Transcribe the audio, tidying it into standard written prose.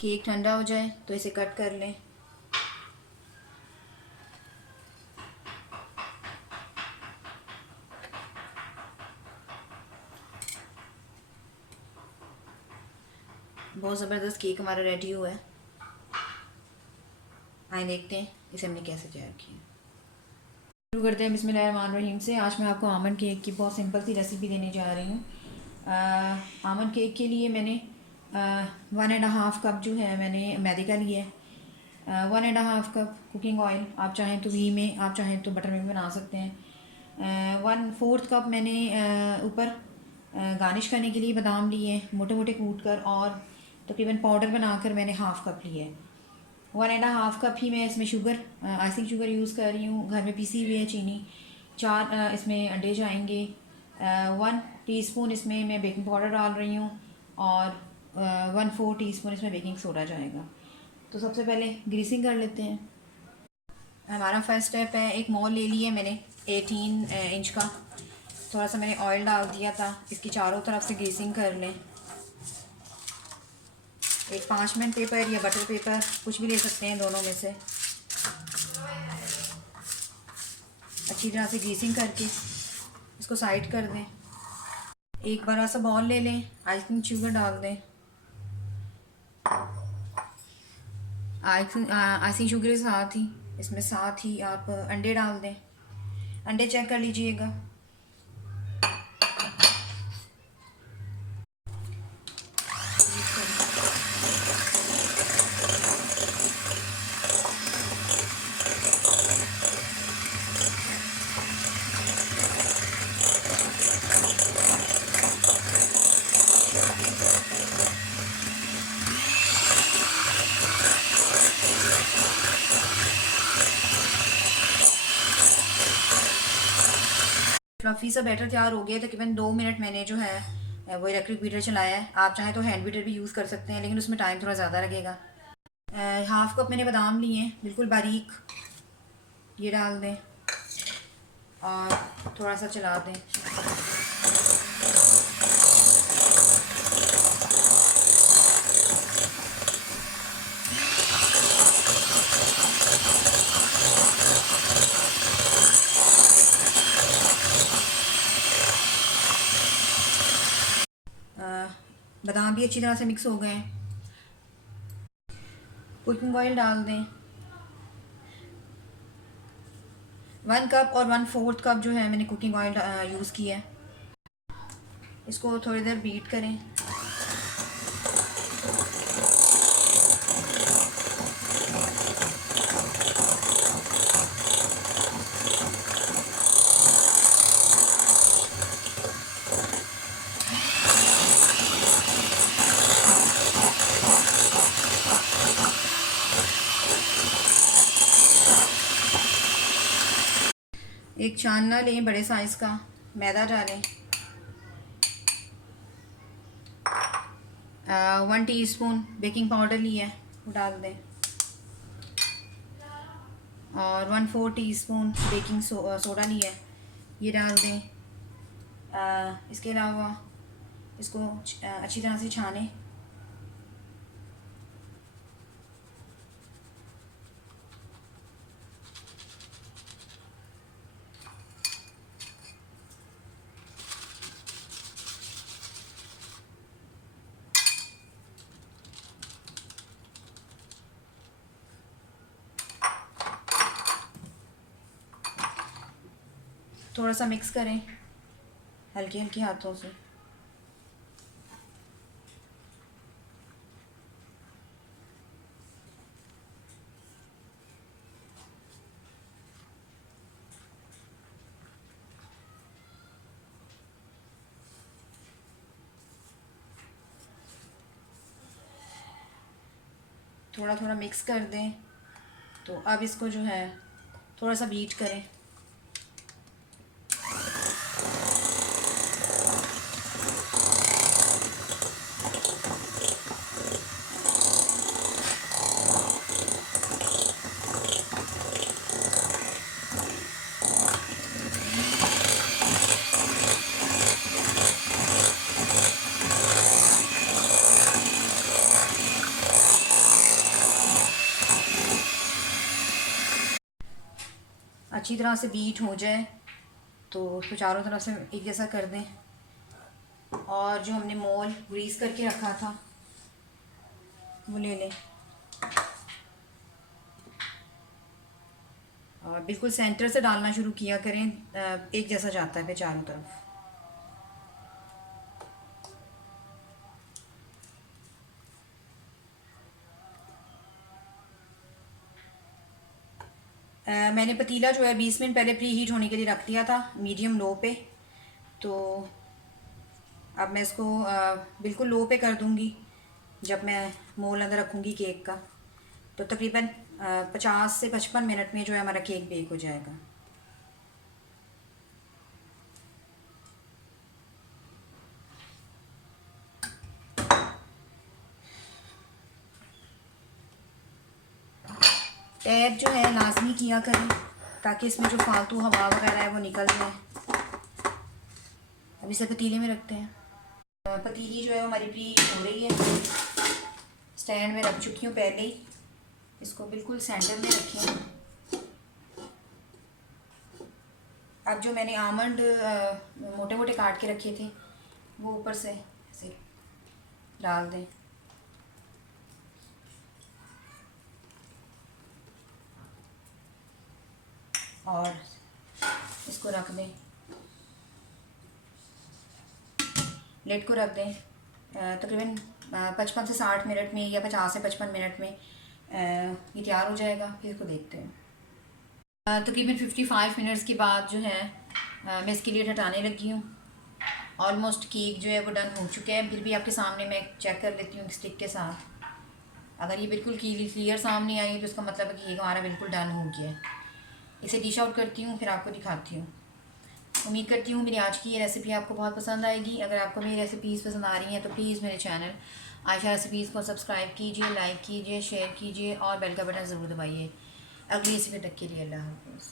Cake ठंडा हो जाए तो इसे कट कर लें। बहुत ज़बरदस्त केक हमारा रेडी हुआ है। आइए देखते हैं इसे हमने कैसे तैयार किया। शुरू करते हैं बिस्मिल्लाहिर्रहमानिर्रहीम से। आज मैं आपको आमंड केक की बहुत सिंपल सी रेसिपी देने जा रही हूँ। आमंड केक के लिए मैंने 1.5 कप जो है मैंने मैदे का लिया है। 1.5 कप कुकिंग ऑयल, आप चाहें तो घी में, आप चाहें तो बटर में भी बना सकते हैं। 1/4 कप मैंने ऊपर गार्निश करने के लिए बादाम लिए मोटे मोटे कूट कर, और तकरीबन पाउडर बनाकर मैंने 1/2 कप लिया है। 1.5 कप ही मैं इसमें शुगर, आइसिंग शुगर यूज़ कर रही हूँ, घर में पीसी हुई है चीनी। 4 इसमें अंडे जाएंगे। 1 टीस्पून इसमें मैं बेकिंग पाउडर डाल रही हूँ, और 1/4 टीस्पून इसमें बेकिंग सोडा जाएगा। तो सबसे पहले ग्रीसिंग कर लेते हैं। हमारा फर्स्ट स्टेप है, एक मोल ले लिया मैंने 18 इंच का। थोड़ा सा मैंने ऑयल डाल दिया था, इसकी चारों तरफ से ग्रीसिंग कर लें। एक 5 मिनट पेपर या बटर पेपर कुछ भी ले सकते हैं, दोनों में से। अच्छी तरह से ग्रीसिंग करके इसको साइड कर दें। एक बड़ा सा बॉल ले लें, आइसिंग शुगर डाल दें। आइसिंग शुगर के साथ ही आप अंडे डाल दें। अंडे चेक कर लीजिएगा। फ्लफ़ी सा बैटर तैयार हो गया। तकरीबन 2 मिनट मैंने जो है वो इलेक्ट्रिक बीटर चलाया है। आप चाहें तो हैंड बीटर भी यूज़ कर सकते हैं, लेकिन उसमें टाइम थोड़ा ज़्यादा लगेगा। 1/2 कप मैंने बादाम लिए हैं, बिल्कुल बारीक, ये डाल दें और थोड़ा सा चला दें। बादाम भी अच्छी तरह से मिक्स हो गए हैं। कुकिंग ऑयल डाल दें। 1 कप और 1/4 कप जो है मैंने कुकिंग ऑयल यूज़ किया है। इसको थोड़ी देर बीट करें। एक छानना लें बड़े साइज़ का, मैदा डालें। 1 टीस्पून बेकिंग पाउडर लिया है, वो डाल दें, और 1/4 टीस्पून बेकिंग सोडा लिया है, ये डाल दें। इसके अलावा इसको अच्छी तरह से छानें। थोड़ा सा मिक्स करें हल्के हल्के हाथों से। थोड़ा थोड़ा मिक्स कर दें। तो अब इसको जो है थोड़ा सा बीट करें। अच्छी तरह से बीट हो जाए तो उसको चारों तरफ से एक जैसा कर दें। और जो हमने मोल ग्रीस करके रखा था वो ले लें और बिल्कुल सेंटर से डालना शुरू किया करें, एक जैसा जाता है फिर चारों तरफ। मैंने पतीला जो है 20 मिनट पहले प्री हीट होने के लिए रख दिया था मीडियम लो पे। तो अब मैं इसको बिल्कुल लो पे कर दूंगी जब मैं मोल अंदर रखूँगी केक का। तो तकरीबन 50 से 55 मिनट में जो है हमारा केक बेक हो जाएगा। टैप जो है लाजमी किया करें ताकि इसमें जो फालतू हवा वगैरह है वो निकल जाए। अब इसे पतीले में रखते हैं। पतीली जो है हमारी प्री हो रही है, स्टैंड में रख चुकी हूँ पहले ही। इसको बिल्कुल सेंटर में रखें। अब जो मैंने आमंड मोटे मोटे काट के रखे थे वो ऊपर से ऐसे डाल दें। और इसको रख दें, लेट को रख दें तकरीबन 55 से 60 मिनट में या 50 से 55 मिनट में ये तैयार हो जाएगा। फिर इसको देखते हैं। तकरीबन 55 मिनट्स के बाद जो है मैं इसके लिए हटाने लगी हूँ। ऑलमोस्ट केक जो है वो डन हो चुका है। फिर भी आपके सामने मैं चेक कर लेती हूँ स्टिक के साथ। अगर ये बिल्कुल क्लियर सामने आई तो इसका मतलब है कि केक हमारा बिल्कुल डन हो गया है। इसे डिश आउट करती हूँ फिर आपको दिखाती हूँ। उम्मीद करती हूँ मेरी आज की ये रेसिपी आपको बहुत पसंद आएगी। अगर आपको मेरी रेसिपीज़ पसंद आ रही हैं तो प्लीज़ मेरे चैनल आयशा रेसिपीज़ को सब्सक्राइब कीजिए, लाइक कीजिए, शेयर कीजिए और बेल का बटन ज़रूर दबाइए। अगली रेसिपी तक के लिए अल्लाह हाफ़िज़।